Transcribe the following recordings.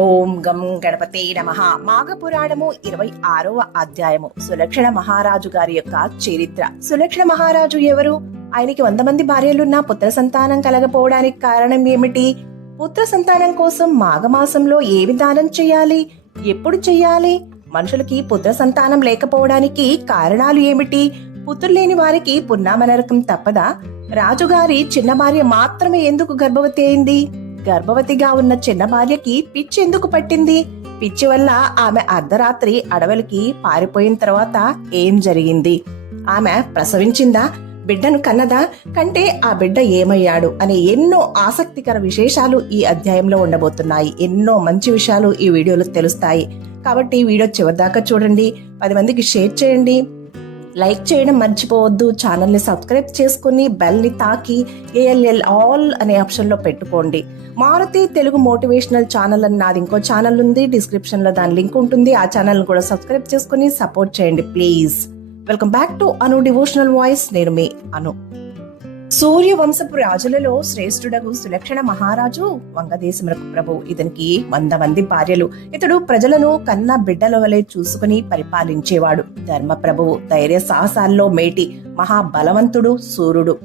ఓం గం గణపతే నమః. మాఘపురాణము 26వ అధ్యాయము. సులక్షణ మహారాజు గారి యొక్క చరిత్ర. సులక్షణ మహారాజు ఎవరు? ఆయనకి 100 మంది భార్యలున్నా పుత్ర సంతానం కలగపోవడానికి కారణం ఏమిటి? పుత్ర సంతానం కోసం మాఘమాసంలో ఏ విధానం చేయాలి, ఎప్పుడు చెయ్యాలి? మనుషులకి పుత్ర సంతానం లేకపోవడానికి కారణాలు ఏమిటి? పుత్రులు లేని వారికి పున్నామ నరకం తప్పదా? రాజుగారి చిన్న భార్య మాత్రమే ఎందుకు గర్భవతి అయింది? గర్భవతిగా ఉన్న చిన్న భార్యకి పిచ్చి ఎందుకు పట్టింది? పిచ్చి వల్ల ఆమె అర్ధరాత్రి అడవులకి పారిపోయిన తర్వాత ఏం జరిగింది? ఆమె ప్రసవించిందా? బిడ్డను కన్నదా? కంటే ఆ బిడ్డ ఏమయ్యాడు అనే ఎన్నో ఆసక్తికర విశేషాలు ఈ అధ్యాయంలో ఉండబోతున్నాయి. ఎన్నో మంచి విషయాలు ఈ వీడియోలో తెలుస్తాయి. కాబట్టి ఈ వీడియో చివరిదాకా చూడండి. 10 మందికి షేర్ చేయండి. లైక్ చేయడం మర్చిపోవద్దు. ఛానల్ని సబ్స్క్రైబ్ చేసుకుని బెల్ని తాకి ఏఎల్ఎల్ ఆల్ అనే ఆప్షన్లో పెట్టుకోండి. మారుతి తెలుగు మోటివేషనల్ ఛానల్ అని నాది ఇంకో ఛానల్ ఉంది. డిస్క్రిప్షన్లో దాని లింక్ ఉంటుంది. ఆ ఛానల్ని కూడా సబ్స్క్రైబ్ చేసుకుని సపోర్ట్ చేయండి please. Welcome back to Anu devotional voice. నేను మీ అను. సూర్యవంశపు రాజులలో శ్రేష్ఠుడగు సులక్షణ మహారాజు వంగదేశములకు ప్రభు. ఇతనికి 100 మంది భార్యలు. ఇతడు ప్రజలను కన్న బిడ్డల వలె చూసుకుని పరిపాలించేవాడు. ధర్మ ప్రభువు, ధైర్య సాహసాల్లో మేటి మహాబలవంతుడు, సూర్యుడు.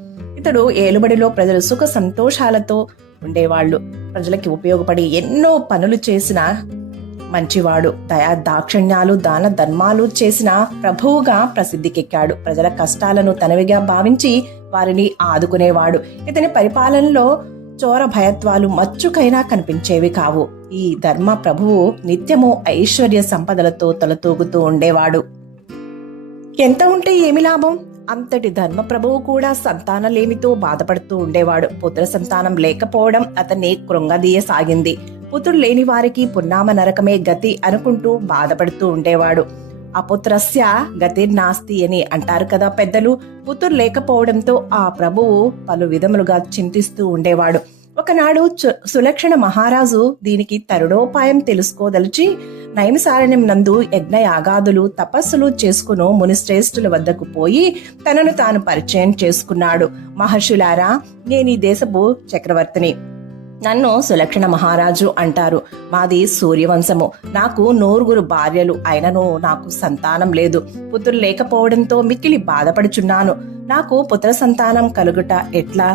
ఇతడు ఏలుబడిలో ప్రజలు సుఖ సంతోషాలతో ఉండేవాళ్లు. ప్రజలకి ఉపయోగపడి ఎన్నో పనులు చేసిన మంచివాడు. దయా దాక్షిణ్యాలు, దాన ధర్మాలు చేసిన ప్రభువుగా ప్రసిద్ధికెక్కాడు. ప్రజల కష్టాలను తనవిగా భావించి వారిని ఆదుకునేవాడు. ఇతని పరిపాలనలో చోర భయత్వాలు మచ్చుకైనా కనిపించేవి కావు. ఈ ధర్మ ప్రభువు నిత్యము ఐశ్వర్య సంపదలతో తలతూగుతూ ఉండేవాడు. ఎంత ఉంటే ఏమి లాభం? అంతటి ధర్మ ప్రభువు కూడా సంతానలేమితో బాధపడుతూ ఉండేవాడు. పుత్ర సంతానం లేకపోవడం అతన్ని కృంగదీయసాగింది. పుత్రులు లేని వారికి పున్నామ నరకమే గతి అనుకుంటూ బాధపడుతూ ఉండేవాడు. అపుత్రస్య గతిర్నాస్తి అని అంటారు కదా పెద్దలు. పుత్రులు లేకపోవడంతో ఆ ప్రభువు పలు విధములుగా చింతిస్తూ ఉండేవాడు. ఒకనాడు సులక్షణ మహారాజు దీనికి తరుణోపాయం తెలుసుకోదలిచి నైమిసారణ్యం నందు యజ్ఞయాగాదులు తపస్సులు చేసుకును మునిశ్రేష్ఠుల వద్దకు పోయి తనను తాను పరిచయం చేసుకున్నాడు. మహర్షులారా, నేను ఈ దేశపు చక్రవర్తిని. నన్ను సులక్షణ మహారాజు అంటారు. మాది సూర్యవంశము. నాకు 9 భార్యలు. అయినను నాకు సంతానం లేదు. పుత్రులు లేకపోవడంతో మిక్కిలి బాధపడుచున్నాను. నాకు పుత్ర సంతానం కలుగుట ఎట్లా?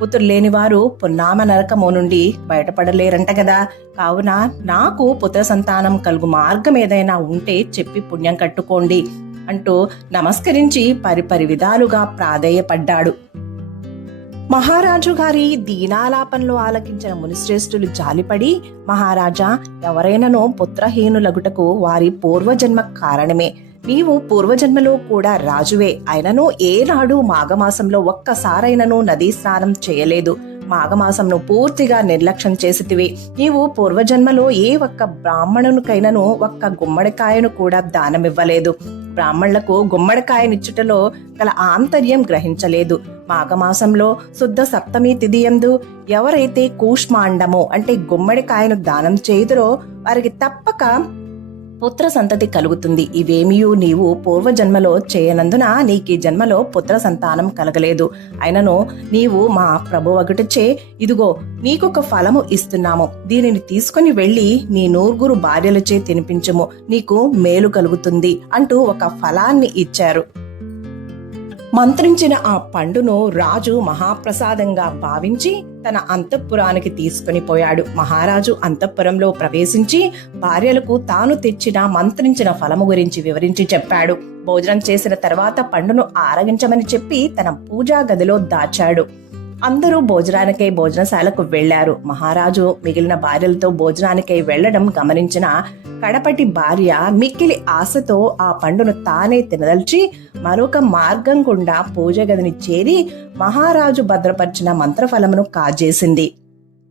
పుత్రులు లేని వారు పున్నామ నరకము నుండి బయటపడలేరంట కదా. కావున నాకు పుత్ర సంతానం కలుగు మార్గం ఏదైనా ఉంటే చెప్పి పుణ్యం కట్టుకోండి అంటూ నమస్కరించి పరిపరి విధాలుగా ప్రాధేయపడ్డాడు. మహారాజు గారి దీనాలాపంలో ఆలకించిన మునిశ్రేష్ఠులు జాలిపడి, మహారాజా, ఎవరైనానో పుత్రహీనులగుటకు వారి పూర్వజన్మ కారణమే. నీవు పూర్వజన్మలో కూడా రాజువే. అయినను ఏనాడు మాఘమాసంలో ఒక్కసారైనను నదీ స్నానం చేయలేదు. మాఘమాసంను పూర్తిగా నిర్లక్ష్యం చేసితివి. నీవు పూర్వజన్మలో ఏ ఒక్క బ్రాహ్మణునికైనను ఒక్క గుమ్మడికాయను కూడా దానమివ్వలేదు. బ్రాహ్మణులకు గుమ్మడికాయనిచ్చుటలో గల ఆంతర్యం గ్రహించలేదు. మాఘమాసంలో శుద్ధ సప్తమి తిథియందు ఎవరైతే కూష్మాండము అంటే గుమ్మడికాయను దానం చేయుదురో వారికి తప్పక పుత్ర సంతతి కలుగుతుంది. ఇవేమియూ నీవు పూర్వజన్మలో చేయనందున నీకు ఈ జన్మలో పుత్ర సంతానం కలగలేదు. అయినను నీవు మా ప్రభువగుటచే ఇదిగో నీకొక ఫలము ఇస్తున్నాము. దీనిని తీసుకుని వెళ్లి నీ 9 భార్యలచే తినిపించుము, నీకు మేలు కలుగుతుంది అంటూ ఒక ఫలాన్ని ఇచ్చారు. మంత్రించిన ఆ పండును రాజు మహాప్రసాదంగా భావించి తన అంతఃపురానికి తీసుకుని పోయాడు. మహారాజు అంతఃపురంలో ప్రవేశించి భార్యలకు తాను తెచ్చిన మంత్రించిన ఫలము గురించి వివరించి చెప్పాడు. భోజనం చేసిన తర్వాత పండును ఆరగించమని చెప్పి తన పూజా గదిలో దాచాడు. అందరూ భోజనానికై భోజనశాలకు వెళ్లారు. మహారాజు మిగిలిన భార్యలతో భోజనానికై వెళ్లడం గమనించిన కడపటి భార్య మిక్కిలి ఆశతో ఆ పండును తానే తినదల్చి మరొక మార్గం గుండా పూజ గదిని చేరి మహారాజు భద్రపరిచిన మంత్రఫలమును కాజేసింది.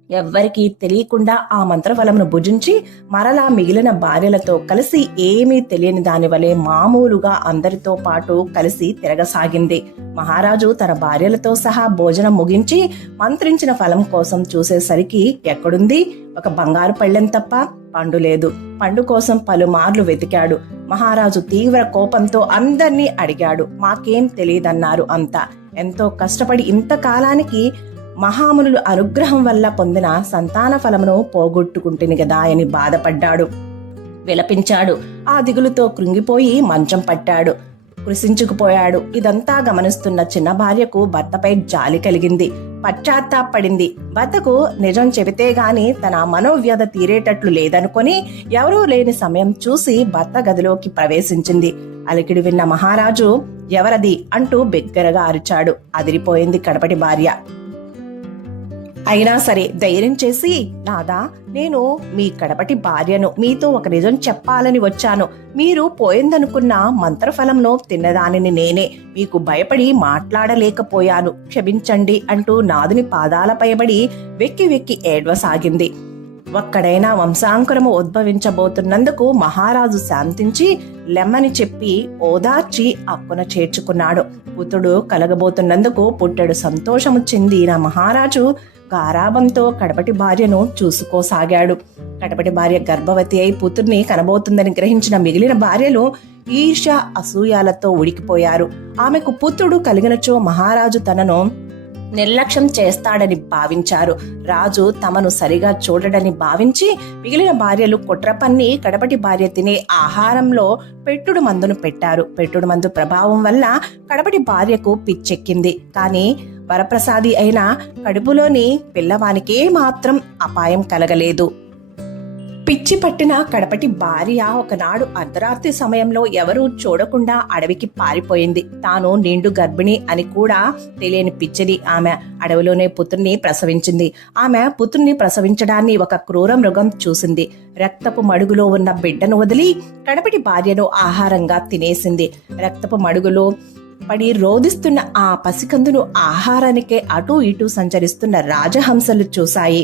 ఎవ్వరికీ తెలియకుండా ఆ మంత్రఫలమును భుజించి మరలా మిగిలిన భార్యలతో కలిసి ఏమీ తెలియని దాని వలె మామూలుగా అందరితో పాటు కలిసి తిరగసాగింది. మహారాజు తన భార్యలతో సహా భోజనం ముగించి మంత్రించిన ఫలం కోసం చూసేసరికి ఎక్కడుంది? ఒక బంగారు పళ్ళెం తప్ప పండు లేదు. పండు కోసం పలుమార్లు వెతికాడు. మహారాజు తీవ్ర కోపంతో అందర్నీ అడిగాడు. మాకేం తెలియదన్నారు అంతా. ఎంతో కష్టపడి ఇంతకాలానికి మహామునులు అనుగ్రహం వల్ల పొందిన సంతాన ఫలమును పోగొట్టుకుంటుంది కదా అని బాధపడ్డాడు, విలపించాడు. ఆ దిగులుతో కృంగిపోయి మంచం పట్టాడు, కృషించుకుపోయాడు. ఇదంతా గమనిస్తున్న చిన్న భార్యకు భర్తపై జాలి కలిగింది, పశ్చాత్తాపడింది. భర్తకు నిజం చెబితే గాని తన మనోవ్యధ తీరేటట్లు లేదనుకొని ఎవరూ లేని సమయం చూసి భర్త గదిలోకి ప్రవేశించింది. అలికిడి విన్న మహారాజు ఎవరది అంటూ బిగ్గరగా అరిచాడు. అదిరిపోయింది కడపటి భార్య. అయినా సరే ధైర్యం చేసి, నాదా, నేను మీ కడపటి భార్యను, మీతో ఒక నిజం చెప్పాలని వచ్చాను. మీరు పోయిందనుకున్న మంత్రఫలంను తిన్నదానిని నేనే. మీకు భయపడి మాట్లాడలేకపోయాను, క్షమించండి అంటూ నాదుని పాదాలపైబడి వెక్కి వెక్కి ఏడ్వసాగింది. ఒక్కడైనా వంశాంకురము ఉద్భవించబోతున్నందుకు మహారాజు శాంతించి లెమ్మని చెప్పి ఓదార్చి అక్కున చేర్చుకున్నాడు. పుత్రుడు కలగబోతున్నందుకు పుట్టెడు సంతోషము చెందిన మహారాజు గారాబంతో కడపటి భార్యను చూసుకోసాగాడు. కడపటి భార్య గర్భవతి అయి పుత్రుని కనబోతుందని గ్రహించిన మిగిలిన భార్యలు ఈర్ష్య అసూయాలతో ఉడికిపోయారు. ఆమెకు పుత్రుడు కలిగినచో మహారాజు తనను నిర్లక్ష్యం చేస్తాడని భావించారు. రాజు తమను సరిగా చూడడని భావించి మిగిలిన భార్యలు కుట్రపన్ని కడపటి భార్య తినే ఆహారంలో పెట్టుడు మందును పెట్టారు. పెట్టుడు మందు ప్రభావం వల్ల కడపటి భార్యకు పిచ్చెక్కింది. కానీ వరప్రసాది అయిన కడుపులోని పిల్లవానికే మాత్రం అపాయం కలగలేదు. పిచ్చి పట్టిన కడపటి భార్య ఒకనాడు అర్ధరాత్రి సమయంలో ఎవరూ చూడకుండా అడవికి పారిపోయింది. తాను నిండు గర్భిణి అని కూడా తెలియని పిచ్చిది ఆమె అడవిలోనే పుత్రుని ప్రసవించింది. ఆమె పుత్రుని ప్రసవించడాన్ని ఒక క్రూర మృగం చూసింది. రక్తపు మడుగులో ఉన్న బిడ్డను వదిలి కడపటి భార్యను ఆహారంగా తినేసింది. రక్తపు మడుగులో పడి రోదిస్తున్న ఆ పసికందును ఆహారానికే అటూ ఇటూ సంచరిస్తున్న రాజహంసలు చూశాయి.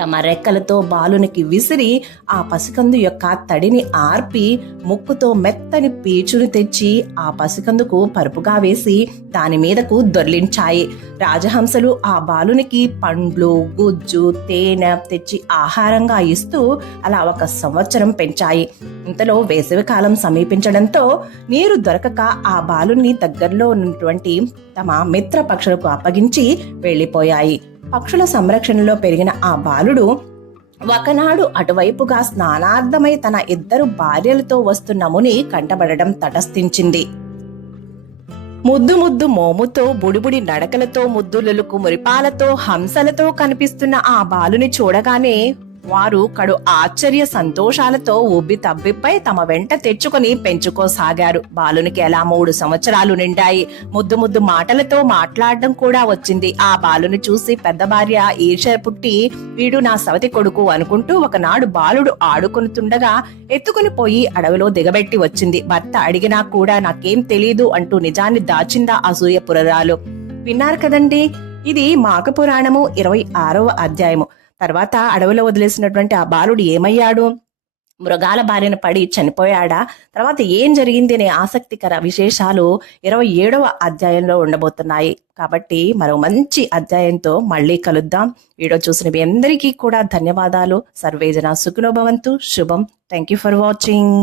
తమ రెక్కలతో బాలునికి విసిరి ఆ పసికందు యొక్క తడిని ఆర్పి ముక్కుతో మెత్తని పీచును తెచ్చి ఆ పసికందుకు పరుపుగా వేసి దాని మీదకు దొర్లించాయి. రాజహంసలు ఆ బాలునికి పండ్లు, గుజ్జు, తేనె తెచ్చి ఆహారంగా ఇస్తూ అలా 1 సంవత్సరం పెంచాయి. ఇంతలో వేసవికాలం సమీపించడంతో నీరు దొరకక ఆ బాలుని దగ్గరలో ఉన్నటువంటి తమ మిత్ర పక్షులకు అప్పగించి వెళ్లిపోయాయి. పక్షుల సంరక్షణలో పెరిగిన ఆ బాలుడు ఒకనాడు అటువైపుగా స్నానార్థమై తన 2 భార్యలతో వస్తున్న ముని కంటబడడం తటస్థించింది. ముద్దు ముద్దు మోముతో, బుడిబుడి నడకలతో, ముద్దులకు మురిపాలతో, హంసలతో కనిపిస్తున్న ఆ బాలుని చూడగానే వారు కడు ఆశ్చర్య సంతోషాలతో ఉబ్బి తబ్బిపై తమ వెంట తెచ్చుకొని పెంచుకోసాగారు. బాలునికి ఎలా 3 సంవత్సరాలు నిండాయి. ముద్దు ముద్దు మాటలతో మాట్లాడడం కూడా వచ్చింది. ఆ బాలుని చూసి పెద్ద భార్య ఈర్ష్య పుట్టి, వీడు నా సవతి కొడుకు అనుకుంటూ ఒకనాడు బాలుడు ఆడుకుంటుండగా ఎత్తుకుని పోయి అడవిలో దిగబెట్టి వచ్చింది. భర్త అడిగినా కూడా నాకేం తెలీదు అంటూ నిజాన్ని దాచిందా అసూయ పురరాలు. విన్నారు కదండి, ఇది మాఘపురాణము 26వ అధ్యాయము. తర్వాత అడవిలో వదిలేసినటువంటి ఆ బాలుడు ఏమయ్యాడు? మృగాల బారిన పడి చనిపోయాడా? తర్వాత ఏం జరిగింది అనే ఆసక్తికర విశేషాలు 27వ అధ్యాయంలో ఉండబోతున్నాయి. కాబట్టి మరో మంచి అధ్యాయంతో మళ్ళీ కలుద్దాం. వీడియో చూసిన మీ అందరికీ కూడా ధన్యవాదాలు. సర్వేజన సుఖినో భవంతు. శుభం. Thank you for watching.